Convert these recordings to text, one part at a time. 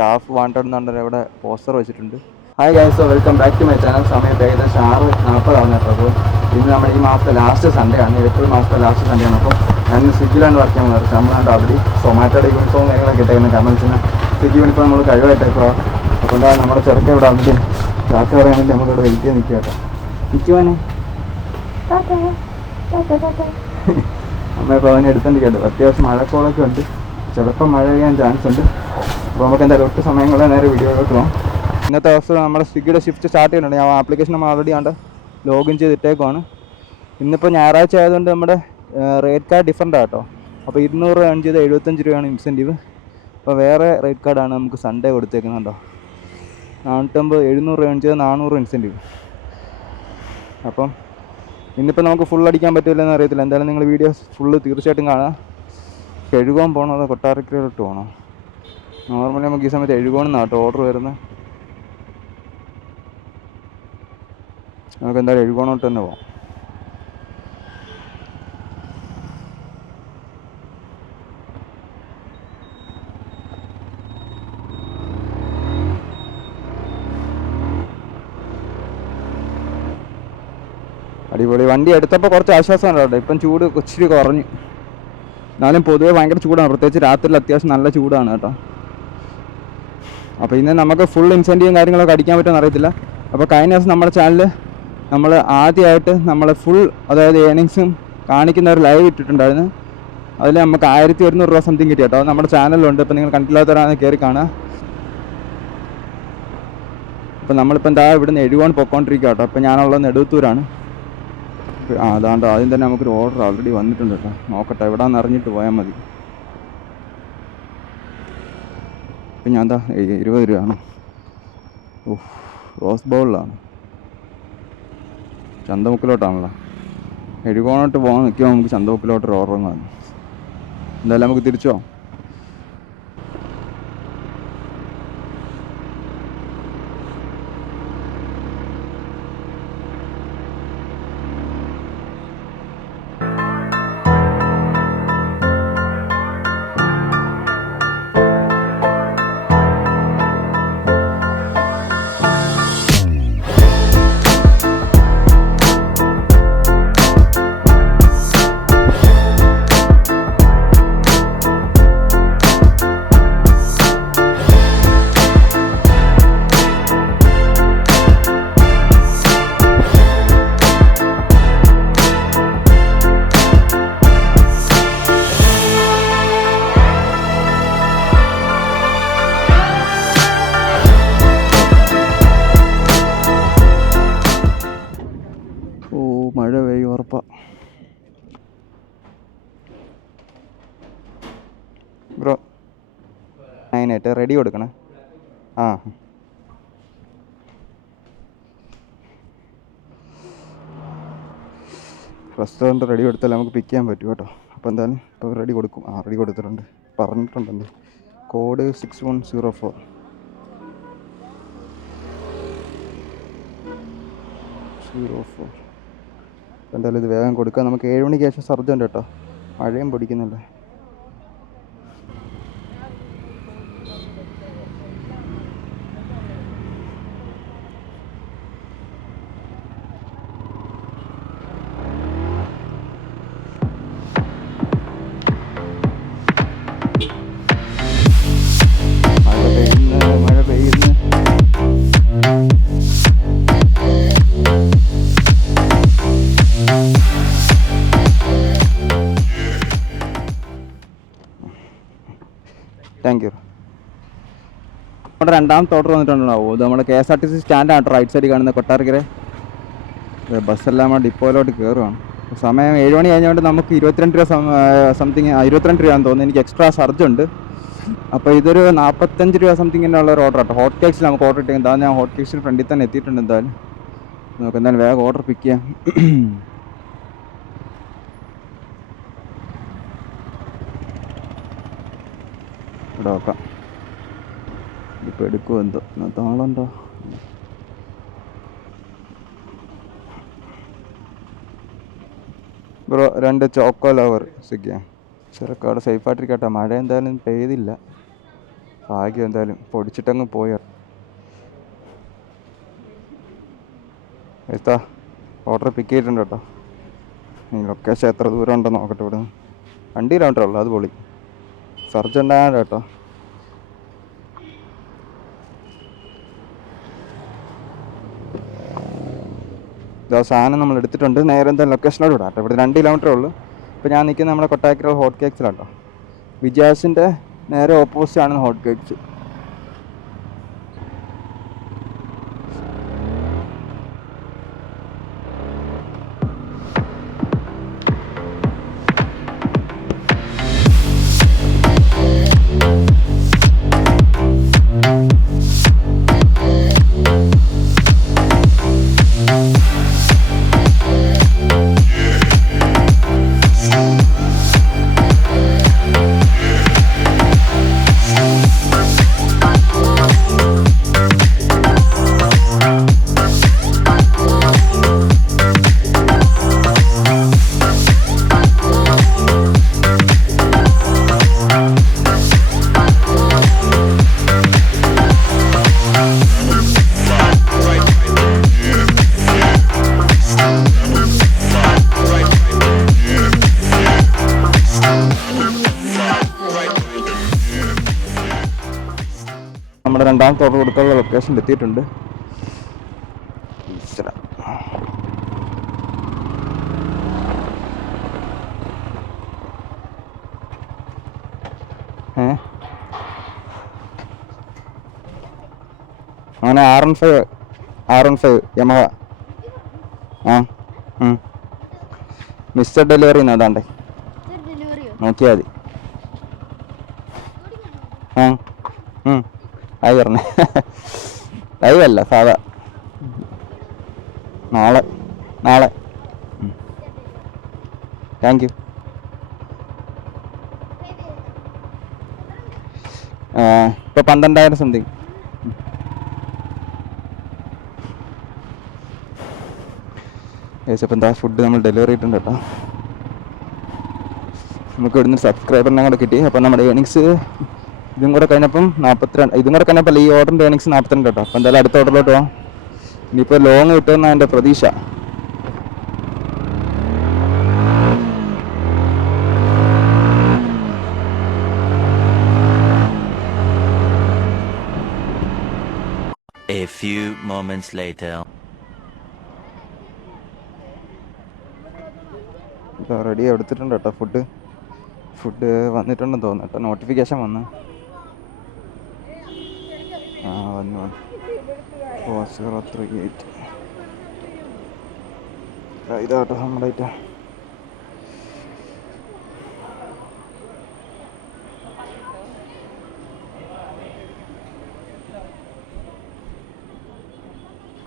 Staff wanted എന്നുണ്ടെങ്കിൽ ഇവിടെ poster വെച്ചിട്ടുണ്ട്. Hi guys, welcome back to my channel. സമയം ഏകദേശം 6:40 കേട്ടോ. ഇന്ന് നമ്മുടെ ഈ മാസത്തെ ലാസ്റ്റ് സൺഡേ ആണ്, ഏപ്രിൽ മാസത്തെ ലാസ്റ്റ് സൺഡേ ആണ്. അപ്പോൾ ഞാൻ സ്വിഗ്ഗിലാണ് വർക്ക് ചെയ്യുന്നത്. നമ്മളാണ്ട് അവിടെ സൊമാറ്റോയുടെ യൂണിഫോം കാര്യങ്ങളൊക്കെ ഇട്ടേക്കുന്നത്. കാരണം വെച്ച് കഴിഞ്ഞാൽ സ്വിഗ്ഗി യൂണിഫോം നമ്മൾ കഴിവായിട്ടേക്കോ. അപ്പോൾ എന്താ നമ്മുടെ ചെറുക്ക ഇവിടെ വന്നിട്ട് ചാച്ച പറയാൻ വേണ്ടി നമ്മളിവിടെ വെയിറ്റ് ചെയ്ത് നിൽക്കുക കേട്ടോ. നിൽക്കുവാനേ അമ്മ ഇപ്പോൾ അവനെ എടുത്തേണ്ടി കേട്ടോ. അത്യാവശ്യം മഴക്കോളൊക്കെ ഉണ്ട്, ചിലപ്പോൾ മഴ പെയ്യാൻ ചാൻസ് ഉണ്ട്. അപ്പോൾ നമുക്ക് എന്തായാലും ഒട്ടും സമയങ്ങളെ നേരെ വീഡിയോയിലോട്ട് പോകാം. ഇന്നത്തെ ദിവസം നമ്മുടെ സ്വിഗ്ഗിയുടെ ഷിഫ്റ്റ് സ്റ്റാർട്ട് ചെയ്യുന്നുണ്ട്. ഞാൻ ആപ്ലിക്കേഷൻ നമ്മൾ ഓൾറെഡി ആണ്ട് ലോഗിൻ ചെയ്തിട്ടേക്കുവാണ്. ഇന്നിപ്പോൾ ഞായറാഴ്ച ആയതുകൊണ്ട് നമ്മുടെ റേറ്റ് കാർഡ് ഡിഫറൻ്റ് ആട്ടോ. അപ്പോൾ 200 ഏൺ ചെയ്ത് 75 രൂപയാണ് ഇൻസെൻറ്റീവ്. അപ്പോൾ വേറെ റേറ്റ് കാർഡാണ് നമുക്ക് സൺഡേ കൊടുത്തേക്കുന്നുണ്ടോ. 450 700 ഏൺ ചെയ്ത് 400 ഇൻസെൻറ്റീവ്. അപ്പം ഇന്നിപ്പോൾ നമുക്ക് ഫുൾ അടിക്കാൻ പറ്റില്ലെന്ന് അറിയത്തില്ല. എന്തായാലും നിങ്ങൾ വീഡിയോ ഫുള്ള് തീർച്ചയായിട്ടും കാണാം. എഴുകോൺ പോകണോ അതോ കൊട്ടാരക്കരയിലോട്ട് പോകണോ? നോർമലി നമുക്ക് ഈ സമയത്ത് എഴുകോണെന്നാണ് കേട്ടോ ഓർഡർ വരുന്നത്. നമുക്ക് എന്തായാലും എഴുകോണോട്ട് തന്നെ പോകാം. അടിപൊളി. വണ്ടി എടുത്തപ്പോൾ കുറച്ച് ആശ്വാസമാണ് കേട്ടോ. ഇപ്പം ചൂട് ഇച്ചിരി കുറഞ്ഞു. എന്നാലും പൊതുവേ ഭയങ്കര ചൂടാണ്, പ്രത്യേകിച്ച് രാത്രിയിൽ അത്യാവശ്യം നല്ല ചൂടാണ് കേട്ടോ. അപ്പോൾ ഇന്ന് നമുക്ക് ഫുൾ ഇൻസെൻറ്റീവും കാര്യങ്ങളൊക്കെ അടിക്കാൻ പറ്റുമെന്ന് അറിയത്തില്ല. അപ്പോൾ കഴിഞ്ഞ ദിവസം നമ്മുടെ ചാനൽ നമ്മൾ ആദ്യമായിട്ട് നമ്മൾ ഫുൾ അതായത് ഏണിങ്സും കാണിക്കുന്ന ഒരു ലൈവ് ഇട്ടിട്ടുണ്ടായിരുന്നു. അതിൽ നമുക്ക് 1100 രൂപ സംതിങ് കിട്ടി കേട്ടോ. അത് നമ്മുടെ ചാനലിലുണ്ട്. ഇപ്പോൾ നിങ്ങൾ കണ്ടില്ലാത്തവരാണ് കയറി കാണുക. അപ്പോൾ നമ്മളിപ്പോൾ എന്താ ഇവിടുന്ന് എഴുകോൺ പൊയ്ക്കൊണ്ടിരിക്കുക കേട്ടോ. അപ്പോൾ ഞാനുള്ളത് നെടുവത്തൂരാണ്. അതാണ്ട് ആദ്യം തന്നെ നമുക്കൊരു ഓർഡർ ഓൾറെഡി വന്നിട്ടുണ്ട് കേട്ടോ. നോക്കട്ടെ എവിടെയാണെന്ന് അറിഞ്ഞിട്ട് പോയാൽ മതി. ഇപ്പം ഞാൻ എന്താ 20 രൂപയാണ്. റോസ് ബൗളിലാണ്, ചന്തമുക്കിലോട്ടാണല്ലോ. എഴുകോണോട്ട് പോകാൻ നിൽക്കുമ്പോൾ നമുക്ക് ചന്തമുക്കിലോട്ടൊരു ഓർഡർ വന്നു. എന്തായാലും നമുക്ക് തിരിച്ചു പോകാം. മഴ പെയ്യും ഉറപ്പാ. ബ്രോ 9 റെഡി കൊടുക്കണേ. ആ റെസ്റ്റോറൻറ്റ് റെഡി കൊടുത്താൽ നമുക്ക് പിക്ക് ചെയ്യാൻ പറ്റും കേട്ടോ. അപ്പോൾ എന്തായാലും ഇപ്പോൾ റെഡി കൊടുക്കും. റെഡി കൊടുത്തിട്ടുണ്ട്, പറഞ്ഞിട്ടുണ്ടെന്ന്. കോഡ് 6104. എന്തായാലും ഇത് വേഗം കൊടുക്കാം. നമുക്ക് 7 മണിക്ക് ശേഷം സർജൻ്റ് കേട്ടോ. മഴയും പൊടിക്കുന്നില്ലേ. മഴ പെയ്യുന്നു. Thank you. നമ്മുടെ രണ്ടാമത്തെ ഓർഡർ വന്നിട്ടുണ്ടാവും. ഇത് നമ്മുടെ KSRTC സ്റ്റാൻഡാണ് കേട്ടോ, റൈറ്റ് സൈഡിൽ കാണുന്ന കൊട്ടാരക്കര. ബസ്സെല്ലാം ഡിപ്പോയിലോട്ട് കയറുകയാണ്. സമയം 7 മണി കഴിഞ്ഞുകൊണ്ട് നമുക്ക് 22 രൂപ സംതിങ് 22 രൂപയാണെന്ന് തോന്നുന്നു. എനിക്ക് എക്സ്ട്രാ സർജ് ഉണ്ട്. അപ്പോൾ ഇതൊരു 45 രൂപ സംതിങ്ങിനുള്ള ഒരു ഓർഡർ കേട്ടോ. ഹോട്ട് കേക്സിൽ നമുക്ക് ഓർഡർ ഇട്ടേക്കും. എന്താ ഞാൻ ഹോട്ട് കേക്സിൽ ഫ്രണ്ടിൽ തന്നെ എത്തിയിട്ടുണ്ട്. എന്തായാലും നമുക്ക് എന്തായാലും വേഗം ഓർഡർ പിക്ക് ചെയ്യാം. ഇവിടെ നോക്കാം ഇപ്പോൾ എടുക്കുമോ എന്തോ. താളുണ്ടോ? ബ്രോ 2 ചോക്കോ ലവർ സ്വിഗ്ഗിയാണ്. ചെറുക്കവിടെ സേഫായിട്ടിരിക്കട്ടെ. മഴ എന്തായാലും പെയ്തില്ല. ഭാഗ്യം എന്തായാലും പൊടിച്ചിട്ടങ്ങ് പോയ എത്താ ഓർഡർ പിക്ക് ചെയ്തിട്ടുണ്ട് കേട്ടോ. ഈ ലൊക്കേഷൻ എത്ര ദൂരം ഉണ്ടോ നോക്കട്ടെ. ഇവിടെ 2 കിലോമീറ്റർ ഉള്ളു. അത് പൊളി. സർജ് ഉണ്ടാകാൻ കേട്ടോ. ഇതാ സാധനം നമ്മൾ എടുത്തിട്ടുണ്ട്. നേരെ എന്തായാലും ലൊക്കേഷനോട് വിടാം കേട്ടോ. ഇവിടെ 2 കിലോമീറ്റർ ഉള്ളു. ഇപ്പോൾ ഞാൻ നിൽക്കുന്നത് നമ്മുടെ കൊട്ടാരക്കര ഹോട്ട് കേക്ക്സിലാട്ടോ. വിജാസിൻ്റെ നേരെ ഓപ്പോസിറ്റ് ആണ് ഹോട്ട് കേക്ക്സ്. നമ്മുടെ രണ്ടാമത്തെ ഓർഡർ കൊടുക്കാനുള്ള ലൊക്കേഷനിൽ എത്തിയിട്ടുണ്ട്. അങ്ങനെ R15 യമഹ. മിസ്റ്റർ ഡെലിവറി അതാണ്ടേ നോക്കിയാൽ മതി. ആയി പറഞ്ഞേ. ലൈവല്ല, സാധാ. നാളെ താങ്ക് യു. ഇപ്പോൾ 12,000 സംതിങ്. അപ്പം എന്താ ഫുഡ് നമ്മൾ ഡെലിവറി ചെയ്തിട്ടുണ്ട് കേട്ടോ. നമുക്ക് ഇവിടുന്ന് സബ്സ്ക്രൈബറിനെ കൂടെ കിട്ടി. അപ്പം നമ്മുടെ ഏണിങ്സ് ഇതും കൂടെ കഴിഞ്ഞപ്പം 42. ഇതും കൂടെ കഴിഞ്ഞപ്പോൾ ഈ ഓർഡറിൻ്റെ ഏണിങ്സ് 42 കേട്ടോ. അപ്പം എന്തായാലും അടുത്ത ഓർഡറിലോട്ട് പോകാം. ഇനിയിപ്പോൾ ലോങ് കിട്ടുമെന്നാണ് എൻ്റെ പ്രതീക്ഷ. A few moments later. Ready എടുത്തിട്ടുണ്ട് കേട്ടോ. ഫുഡ് വന്നിട്ടുണ്ടെന്ന് തോന്നുന്നു കേട്ടോ. നോട്ടിഫിക്കേഷൻ വന്നു. വന്നു 4038. ഇതാട്ടോ നമ്മുടെ ഐറ്റം.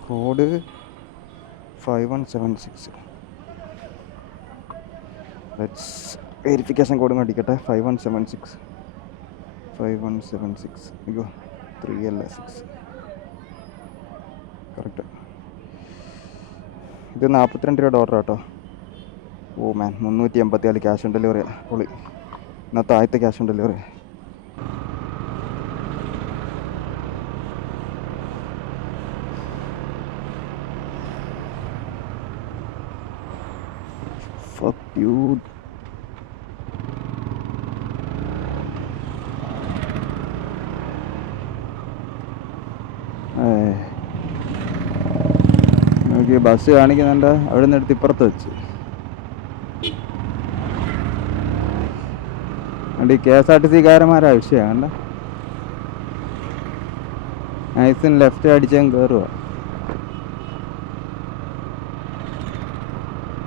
കോഡ് 5176. വെരിഫിക്കേഷൻ കോഡും അടിക്കട്ടെ. 5176. അയ്യോ 3 അല്ല 6. കറക്റ്റ്. ഇത് 42 രൂപയുടെ ഓർഡർ കേട്ടോ. ഓ മാൻ, 384 ക്യാഷ് ഓൺ ഡെലിവറി. പൊളി. ഇന്നത്തെ ആദ്യത്തെ cash on delivery. Fuck dude. നോക്കി ബസ് കാണിക്കുന്നുണ്ട്. അവിടെ നിന്ന് എടുത്ത് ഇപ്പുറത്ത് വെച്ച്. ഈ KSRTC കാരന്മാരാ വിഷയം കണ്ട. നൈസിന് ലെഫ്റ്റ് അടിച്ചാൽ കയറുക.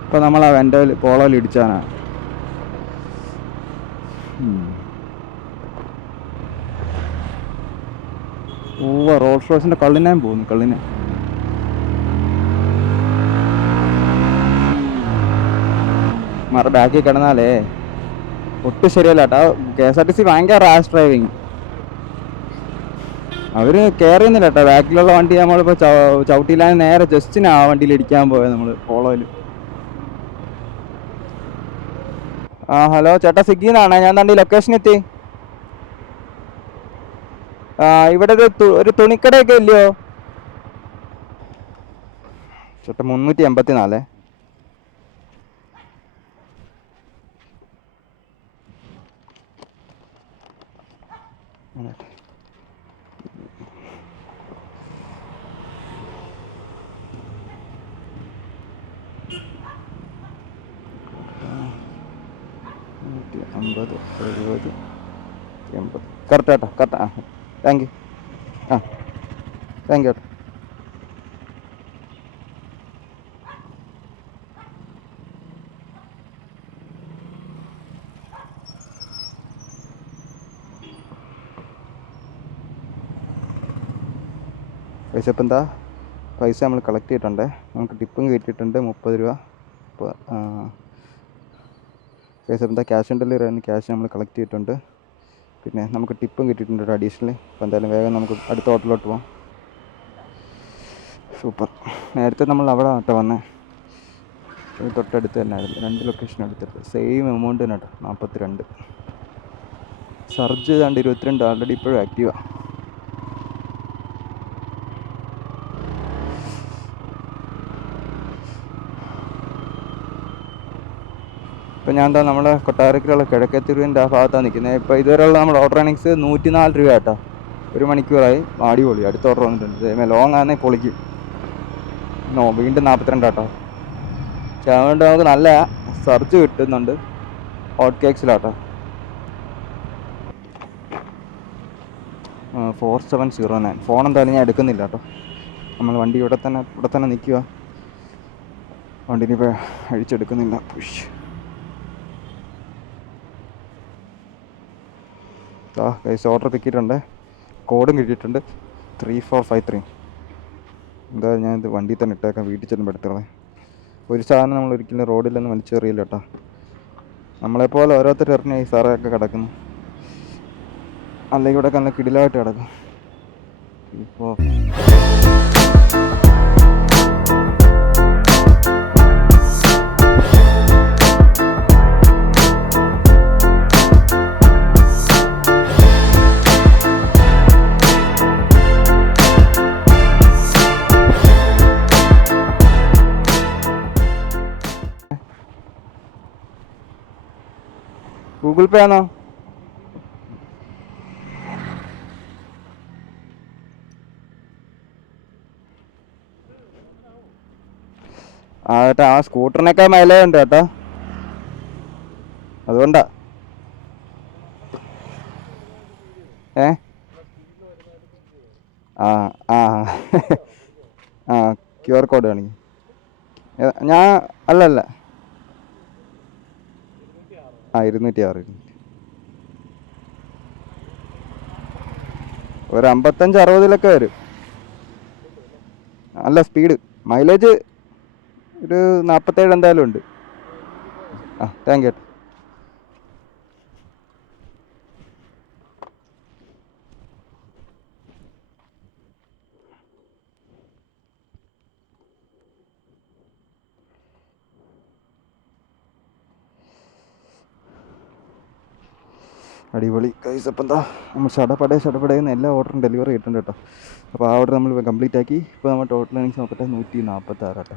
ഇപ്പം നമ്മളാ എൻ്റെ പോളോയിൽ ഇടിച്ചാനാ. റോൾസ് റോയ്സിൻ്റെ കള്ളിനാൻ പോകുന്നു. കള്ളിനെ ബാക്കിൽ കിടന്നാലേ ഒട്ടും ശരിയല്ല കേട്ടോ. KSRTC ഭയങ്കര റാഷ് ഡ്രൈവിങ്. അവർ കെയർ ചെയ്യുന്നില്ല കേട്ടോ. ബാക്കിലുള്ള വണ്ടി നമ്മളിപ്പോൾ ചവിട്ടിയില്ലാതെ നേരെ ജസ്റ്റിന് ആ വണ്ടിയിൽ ഇടിക്കാൻ പോയത് നമ്മൾ പോളോയിൽ. ഹലോ ചേട്ടാ, സ്വിഗ്ഗിന്നാണ്. ഞാൻ തൻ്റെ ലൊക്കേഷൻ എത്തി. ഇവിടെ ഒരു തുണിക്കടയൊക്കെ ഇല്ലയോ ചേട്ടാ? 384. അമ്പത് 70 80 കറക്റ്റ് കേട്ടോ, correct. Thank you. Thank you കേട്ടോ. പൈസ ഇപ്പം എന്താ പൈസ നമ്മൾ കളക്ട് ചെയ്തിട്ടുണ്ട്. നമുക്ക് ടിപ്പും കിട്ടിയിട്ടുണ്ട് 30 രൂപ. പൈസ ഇപ്പം എന്താ ക്യാഷ് ഓൺ ഡെലിവറി ആയിരുന്നു. ക്യാഷ് നമ്മൾ കളക്ട് ചെയ്തിട്ടുണ്ട്. പിന്നെ നമുക്ക് ടിപ്പും കിട്ടിയിട്ടുണ്ട് ഒരു അഡീഷണലി. അപ്പോൾ എന്തായാലും വേഗം നമുക്ക് അടുത്ത ഹോട്ടലിലോട്ട് പോകാം. സൂപ്പർ. നേരത്തെ നമ്മൾ അവിടെ കേട്ടോ വന്നേ, തൊട്ടടുത്ത് തന്നെ ആയിരുന്നു. 2 ലൊക്കേഷൻ എടുത്തിട്ട് സെയിം എമൗണ്ട് തന്നെ കേട്ടോ, 42. സർജ് ഏതാണ്ട് 22 ആൾറെഡി ഇപ്പോഴും ആക്റ്റീവാണ്. ഇപ്പോൾ ഞാൻ എന്താ നമ്മുടെ കൊട്ടാരക്കരയുള്ള കിഴക്കേത്തിരുവിൻ്റെ ആ ഭാഗത്താണ് നിൽക്കുന്നത്. ഇപ്പോൾ ഇതുവരെയുള്ള നമ്മുടെ ഓർഡർ ഏണിങ്സ് 104 രൂപ കേട്ടോ. 1 മണിക്കൂറായി. അടിപൊളി. അടുത്ത ഓർഡർ വന്നിട്ടുണ്ട്. ലോങ് ആണെങ്കിൽ പൊളിക്കും. വീണ്ടും 42 കേട്ടോ. പക്ഷെ അതുകൊണ്ട് നമുക്ക് നല്ല സർജ് കിട്ടുന്നുണ്ട് ഹോട്ട് കേക്ക്സിലാട്ടോ. 4709. ഫോൺ എന്തായാലും ഞാൻ എടുക്കുന്നില്ല കേട്ടോ. നമ്മൾ വണ്ടി ഇവിടെ തന്നെ നിൽക്കുക. വണ്ടിനിപ്പോൾ അഴിച്ചെടുക്കുന്നില്ല. ഗൈസ് ഓർഡർ കിട്ടിയിട്ടുണ്ട്. കോഡും കിട്ടിയിട്ടുണ്ട് 3453. എന്തായാലും ഞാനിത് വണ്ടിയിൽ തന്നെ ഇട്ടേക്കാം. വീട്ടിൽ ചെല്ലുമ്പോൾ എടുത്തോളെ. ഒരു സാധനം നമ്മൾ ഒരിക്കലും റോഡിലൊന്നും വലിച്ചെറിയില്ല കേട്ടോ. നമ്മളെപ്പോലെ ഓരോരുത്തർ എറിഞ്ഞ ഈ സാറൊക്കെ കിടക്കുന്നു. അല്ലെങ്കിൽ ഇവിടെ നല്ല കിടിലായിട്ട് കിടക്കും. ഇപ്പോൾ ഗൂഗിൾ പേ ആണോ? ചേട്ടാ ആ സ്കൂട്ടറിനൊക്കെ മൈലേജ് ഉണ്ട് കേട്ടോ, അതുകൊണ്ടാ. ആ ആ ആ QR കോഡ് കാണിക്കും. ഞാൻ അല്ലല്ല 206. ഒരു 55-60 വരും. നല്ല സ്പീഡ്. മൈലേജ് ഒരു 47 എന്തായാലും ഉണ്ട്. Thank you. അടിപൊളി ഗൈസ്. അപ്പം എന്താ നമ്മൾ ഷടപടയെന്ന് എല്ലാ ഓർഡറും ഡെലിവറി ചെയ്തിട്ടുണ്ട് കേട്ടോ. അപ്പോൾ ആ ഓർഡർ നമ്മൾ കംപ്ലീറ്റ് ആക്കി. ഇപ്പോൾ നമ്മൾ ടോട്ടൽ ഏണിങ്സ് നോക്കട്ടെ 146 കേട്ടോ.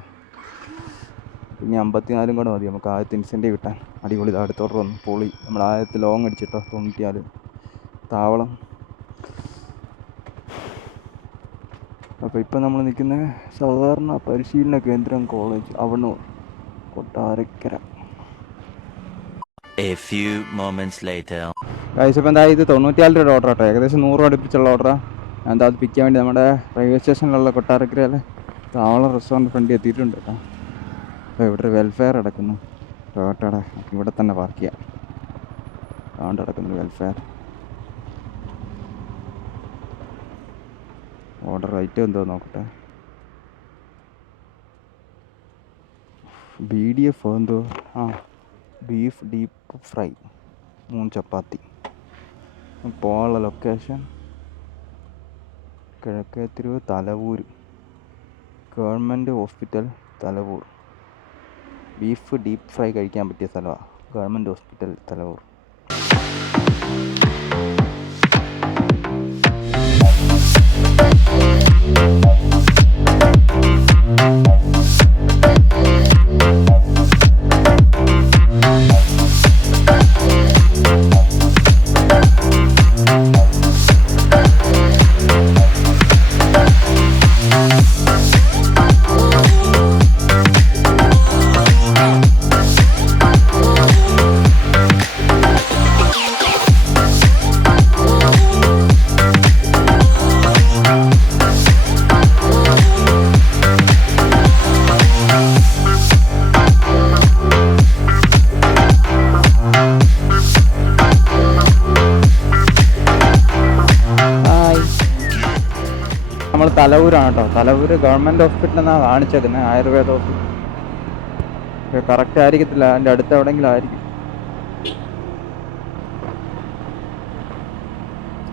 പിന്നെ 54 കൂടെ മതി നമുക്ക് ആദ്യത്തെ ഇൻസെൻറ്റീവ് കിട്ടാൻ. അടിപൊളി. അടുത്ത ഓർഡർ വന്നു പൊളി. നമ്മൾ ആദ്യത്തെ ലോങ് അടിച്ചിട്ടോ 94 താവളം. അപ്പോൾ ഇപ്പം നമ്മൾ നിൽക്കുന്നത് സാധാരണ പരിശീലന കേന്ദ്രം college Avanur Kottarakkara. A few moments later. Guys ഇപ്പം എന്താ ഇത് 94 രൂപ ഓർഡർ കേട്ടോ. ഏകദേശം 100 രൂപ അടുപ്പിച്ചുള്ള ഓർഡറാണ്. ഞാൻ എന്താ അത് പിക്കാൻ വേണ്ടി നമ്മുടെ റെയിൽവേ സ്റ്റേഷനിലുള്ള കൊട്ടാരക്കരയിലെ താവളം റെസ്റ്റോറൻറ്റ് ഫ്രണ്ട് എത്തിയിട്ടുണ്ട് കേട്ടോ. അപ്പോൾ ഇവിടെ ഒരു വെൽഫെയർ കിടക്കുന്നു ടൊയോട്ടയുടെ. ഇവിടെ തന്നെ പാർക്ക് ചെയ്യാം. അതുകൊണ്ട് കിടക്കുന്നു വെൽഫെയർ. ഓർഡർ ഐറ്റം എന്തോ നോക്കട്ടെ. BDF എന്തോ ബീഫ് ഡീപ്പ് ഫ്രൈ 3 ചപ്പാത്തി. പോകാനുള്ള location Kizhakkethiruvu Thalavoor government hospital Thalavoor. Beef deep fry കഴിക്കാൻ പറ്റിയ സ്ഥലമാണ് ഗവൺമെൻറ് ഹോസ്പിറ്റൽ തലവൂർ. തലവൂരാണ് കേട്ടോ. തലവൂർ ഗവൺമെൻറ് ഹോസ്പിറ്റൽ എന്നാണ് കാണിച്ചേക്കുന്നത്, ആയുർവേദ ഹോസ്പിറ്റൽ. കറക്റ്റ് ആയിരിക്കത്തില്ല, അതിൻ്റെ അടുത്ത് എവിടെയെങ്കിലും ആയിരിക്കും.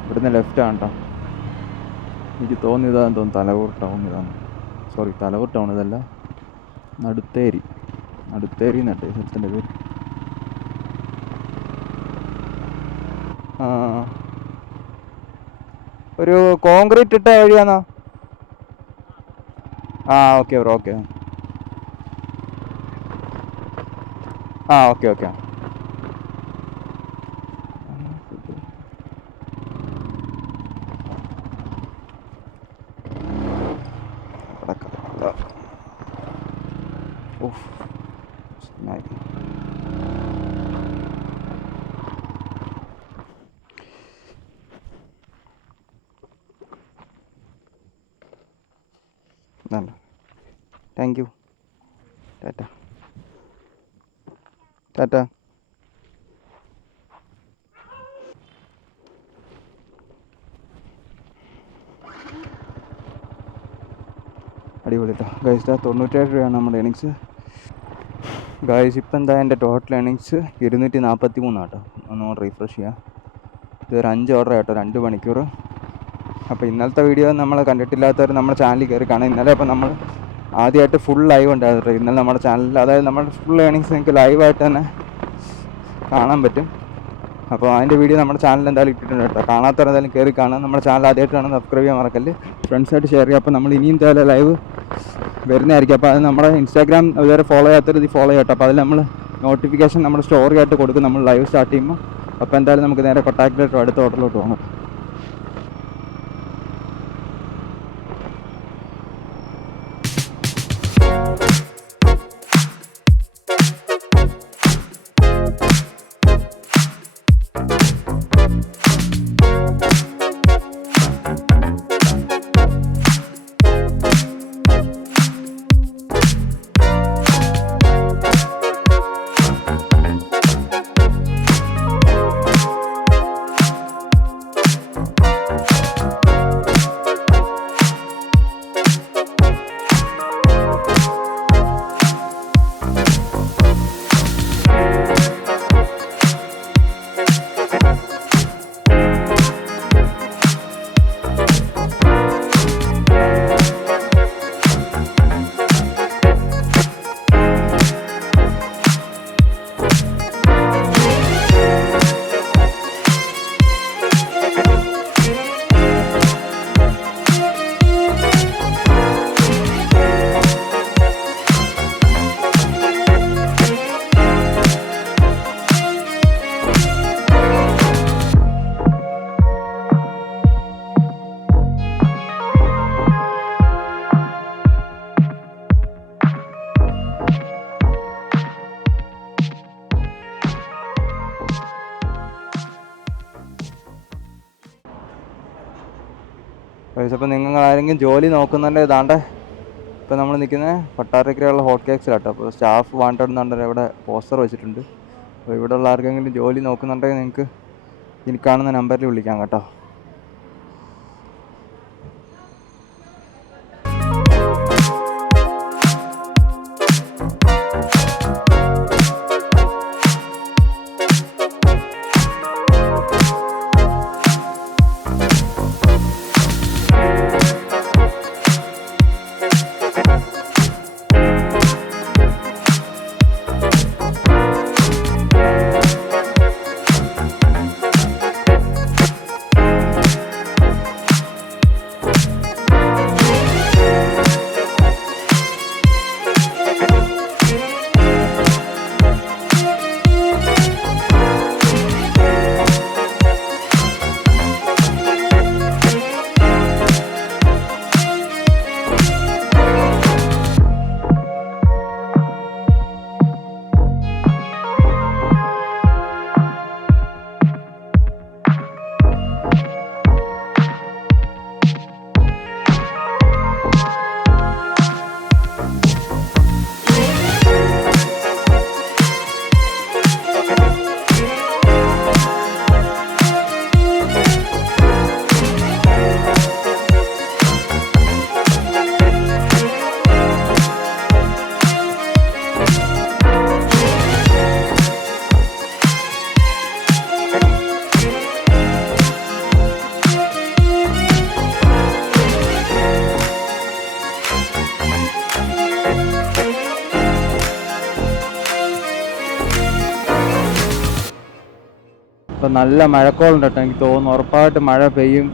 ഇവിടുന്ന് ലെഫ്റ്റാണ് കേട്ടോ. എനിക്ക് തോന്നിയതാന്ന് തോന്നുന്നു തലവൂർ ടൗൺ ഇതാണ്. സോറി, തലവൂർ ടൗൺ ഇതല്ല, നടുത്തേരി. നടുത്തേരി എന്നട്ടെ സ്ഥലത്തിൻ്റെ പേര്. ഒരു കോൺക്രീറ്റ് ഇട്ട വഴിയാണോ? Okay bro, okay. Okay okay. Thank you. ടാറ്റ ടാറ്റ. അടിപൊളി കേട്ടോ ഗൈസ്. 97 രൂപയാണ് നമ്മുടെ ഏണിങ്സ് ഗൈസ്. ഇപ്പം എന്താ എൻ്റെ ടോട്ടൽ ഏണിങ്സ് 243 കേട്ടോ. ഒന്ന് റീഫ്രഷ് ചെയ്യാം. ഇതൊരു 5 ഓർഡർ കേട്ടോ, 2 മണിക്കൂർ. അപ്പോൾ ഇന്നലത്തെ വീഡിയോ നമ്മൾ കണ്ടിട്ടില്ലാത്തവർ നമ്മുടെ ചാനലിൽ കയറി കാണാം. ഇന്നലെ അപ്പോൾ നമ്മൾ ആദ്യമായിട്ട് ഫുൾ ലൈവ് ഉണ്ടായിരുന്നു ഇന്നലെ നമ്മുടെ ചാനലിൽ. അതായത് നമ്മുടെ ഫുൾ ഏണിങ്സ് നിങ്ങൾക്ക് ലൈവായിട്ട് തന്നെ കാണാൻ പറ്റും. അപ്പോൾ അതിൻ്റെ വീഡിയോ നമ്മുടെ ചാനലിൽ എന്തായാലും ഇട്ടിട്ടുണ്ട് കേട്ടോ. കാണാത്തവർ എന്തായാലും കയറി കാണാം. നമ്മുടെ ചാനൽ ആദ്യമായിട്ടാണ് സബ്സ്ക്രൈബ് ചെയ്യാൻ മറക്കല്ല്. ഫ്രണ്ട്സായിട്ട് ഷെയർ ചെയ്യുക. അപ്പോൾ നമ്മൾ ഇനിയും എന്തായാലും ലൈവ് വരുന്നതായിരിക്കും. അപ്പോൾ അത് നമ്മുടെ ഇൻസ്റ്റാഗ്രാം ഇതുവരെ ഫോളോ ചെയ്യാത്തവർ ഇത് ഫോളോ ചെയ്യട്ടോ. അപ്പോൾ അതിൽ നമ്മൾ നോട്ടിഫിക്കേഷൻ നമ്മുടെ സ്റ്റോറി ആയിട്ട് കൊടുക്കും നമ്മൾ ലൈവ് സ്റ്റാർട്ട് ചെയ്യുമ്പോൾ. അപ്പോൾ എന്തായാലും നമുക്ക് നേരെ കൊട്ടാക്കിലോട്ടോ അടുത്ത ഹോട്ടലിലോട്ട് പോകണം. അപ്പോൾ നിങ്ങൾ ആരെങ്കിലും ജോലി നോക്കുന്നുണ്ട് ഇതാണ്ട് ഇപ്പോൾ നമ്മൾ നിൽക്കുന്നത് കൊട്ടാരക്കരയുള്ള ഹോട്ട് കേക്സിലാട്ടോ. അപ്പോൾ സ്റ്റാഫ് വാണ്ടഡ് എന്നുണ്ടെങ്കിൽ ഇവിടെ പോസ്റ്റർ വെച്ചിട്ടുണ്ട്. അപ്പോൾ ഇവിടെ ഉള്ള ആർക്കെങ്കിലും ജോലി നോക്കുന്നുണ്ടെങ്കിൽ നിങ്ങൾക്ക് ഇനി കാണുന്ന നമ്പറിൽ വിളിക്കാം കേട്ടോ. അപ്പോൾ നല്ല മഴക്കോളുണ്ട് കേട്ടോ. എനിക്ക് തോന്നുന്നു ഉറപ്പായിട്ട് മഴ പെയ്യും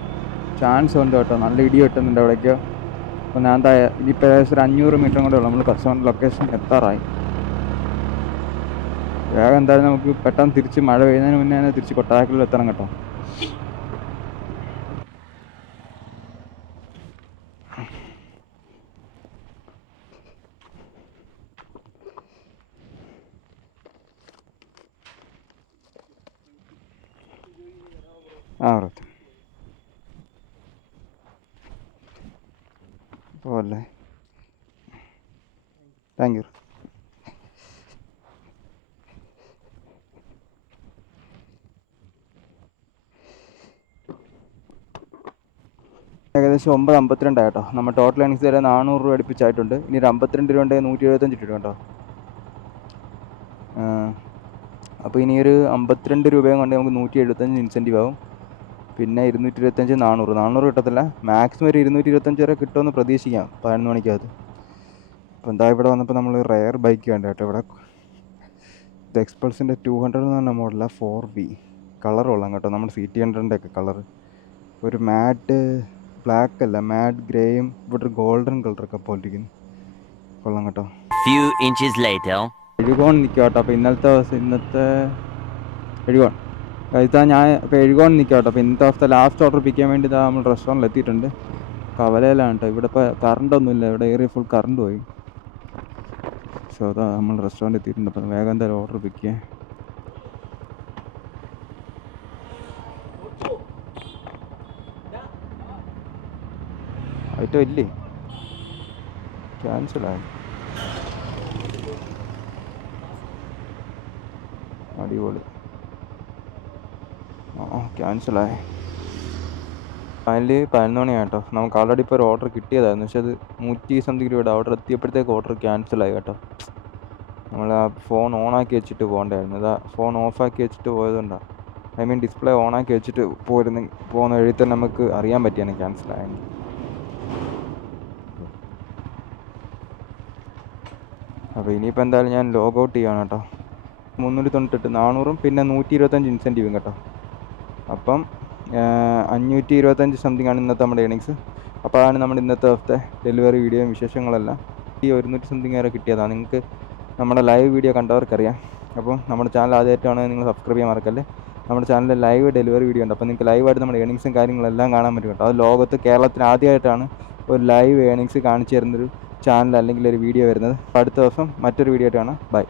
ചാൻസ് ഉണ്ട് കേട്ടോ. നല്ല ഇടി വെട്ടുന്നുണ്ട് അവിടേക്ക്. അപ്പോൾ ഞാൻ ഇനിയിപ്പോൾ ഏകദേശം ഒരു 500 മീറ്റർ കൂടെ ഉള്ളൂ നമ്മൾ കസ്റ്റമർ ലൊക്കേഷൻ എത്താറായി. വേഗം എന്തായാലും നമുക്ക് പെട്ടെന്ന് തിരിച്ച് മഴ പെയ്യുന്നതിന് മുന്നേ തന്നെ തിരിച്ച് കൊട്ടാരക്കലിൽ എത്തണം കേട്ടോ. റത്ത് പോവല്ലേ. Thank you. ഏകദേശം 9:52 കേട്ടോ. നമ്മൾ ടോട്ടൽ ഏണിങ്സ് വരെ 400 രൂപ അടുപ്പിച്ചായിട്ടുണ്ട്. ഇനി ഒരു 52 രൂപ ഉണ്ടെങ്കിൽ 175 രൂപ കേട്ടോ. അപ്പോൾ ഇനി ഒരു 52 രൂപയും കൊണ്ട് നമുക്ക് 175 ഇൻസെൻറ്റീവ് ആവും. പിന്നെ 225, 400 കിട്ടത്തില്ല. മാക്സിമം ഒരു 225 വരെ കിട്ടുമെന്ന് പ്രതീക്ഷിക്കാം 11 മണിക്കകത്ത്. അപ്പോൾ എന്താ ഇവിടെ വന്നപ്പോൾ നമ്മൾ റെയർ ബൈക്ക് കണ്ടു കേട്ടോ. ഇവിടെ ഇത് എക്സ്പൾസിൻ്റെ 200 എന്ന് പറഞ്ഞ മോഡലാണ് 4B. കളർ കൊള്ളാം കേട്ടോ. നമ്മുടെ CT100ൻ്റെ ഒക്കെ കളർ. ഒരു മാറ്റ് ബ്ലാക്ക് അല്ല, മാറ്റ് ഗ്രേയും ഇവിടെ ഒരു ഗോൾഡൻ കളറൊക്കെ പോലിരിക്കുന്നു. കൊള്ളാം കേട്ടോ. Few inches later. എഴുകോൺ നിൽക്കുക കേട്ടോ. അപ്പോൾ ഇന്നത്തെ എഴുകോൺ ഇതാ ഞാൻ ഇപ്പോൾ എഴുകോൺ നിൽക്കുക കേട്ടോ. അപ്പോൾ ഇന്നത്തെ ദിവസത്തെ ലാസ്റ്റ് ഓർഡർ പിക്ക് ചെയ്യാൻ വേണ്ടി ഇതാ നമ്മൾ റെസ്റ്റോറൻറ്റിൽ എത്തിയിട്ടുണ്ട്. കവലയിലാണ് കേട്ടോ. ഇവിടെ ഇപ്പോൾ കറണ്ടൊന്നുമില്ല. ഇവിടെ ഏറിയ ഫുൾ കറണ്ട് പോയി. സോ അതാ നമ്മൾ റെസ്റ്റോറൻറ്റ് എത്തിയിട്ടുണ്ട്. അപ്പം വേഗം എന്തായാലും ഓർഡർ പിക്ക് ചെയ്യാം. ഐറ്റം ഇല്ലേ, ക്യാൻസലായി. അടിപൊളി. ക്യാൻസലായി. ഫൈനലി 11 മണിയാണ് കേട്ടോ. നമുക്ക് ഓൾറെഡി ഇപ്പോൾ ഒരു ഓർഡർ കിട്ടിയതായിരുന്നു. പക്ഷെ അത് 100 സംതിങ് രൂപയുടെ ഓർഡർ എത്തിയപ്പോഴത്തേക്ക് ഓർഡർ ക്യാൻസലായി കേട്ടോ. നമ്മൾ ആ ഫോൺ ഓണാക്കി വെച്ചിട്ട് പോകണ്ടായിരുന്നു. അതാ ഫോൺ ഓഫാക്കി വെച്ചിട്ട് പോയതുകൊണ്ടാണ്. ഐ മീൻ ഡിസ്പ്ലേ ഓണാക്കി വെച്ചിട്ട് പോകുന്ന വഴി തന്നെ നമുക്ക് അറിയാൻ പറ്റിയാണ് ക്യാൻസലായെങ്കിൽ. അപ്പോൾ ഇനിയിപ്പോൾ എന്തായാലും ഞാൻ ലോഗ് ഔട്ട് ചെയ്യണം കേട്ടോ. 398, 400 പിന്നെ 125 ഇൻസെൻറ്റീവും കേട്ടോ. അപ്പം 525 സംതിങ് ആണ് ഇന്നത്തെ നമ്മുടെ ഏണിങ്സ്. അപ്പോൾ അതാണ് നമ്മുടെ ഇന്നത്തെ ദിവസത്തെ ഡെലിവറി വീഡിയോയും വിശേഷങ്ങളെല്ലാം. ഈ 100 സംതിങ് വരെ കിട്ടിയതാണ്. നിങ്ങൾക്ക് നമ്മുടെ ലൈവ് വീഡിയോ കണ്ടവർക്കറിയാം. അപ്പോൾ നമ്മുടെ ചാനൽ ആദ്യമായിട്ടാണ് നിങ്ങൾ സബ്സ്ക്രൈബ് ചെയ്യാൻ മറക്കല്ലേ. നമ്മുടെ ചാനലിൽ ലൈവ് ഡെലിവറി വീഡിയോ ഉണ്ട്. അപ്പോൾ നിങ്ങൾക്ക് ലൈവായിട്ട് നമ്മുടെ ഏണിങ്സും കാര്യങ്ങളെല്ലാം കാണാൻ പറ്റും കേട്ടോ. അത് ലോകത്ത് കേരളത്തിന് ആദ്യമായിട്ടാണ് ഒരു ലൈവ് ഏണിങ്സ് കാണിച്ചു തരുന്നൊരു ചാനൽ അല്ലെങ്കിൽ ഒരു വീഡിയോ വരുന്നത്. അപ്പോൾ അടുത്ത ദിവസം മറ്റൊരു വീഡിയോ ആയിട്ട് കാണാം. ബൈ.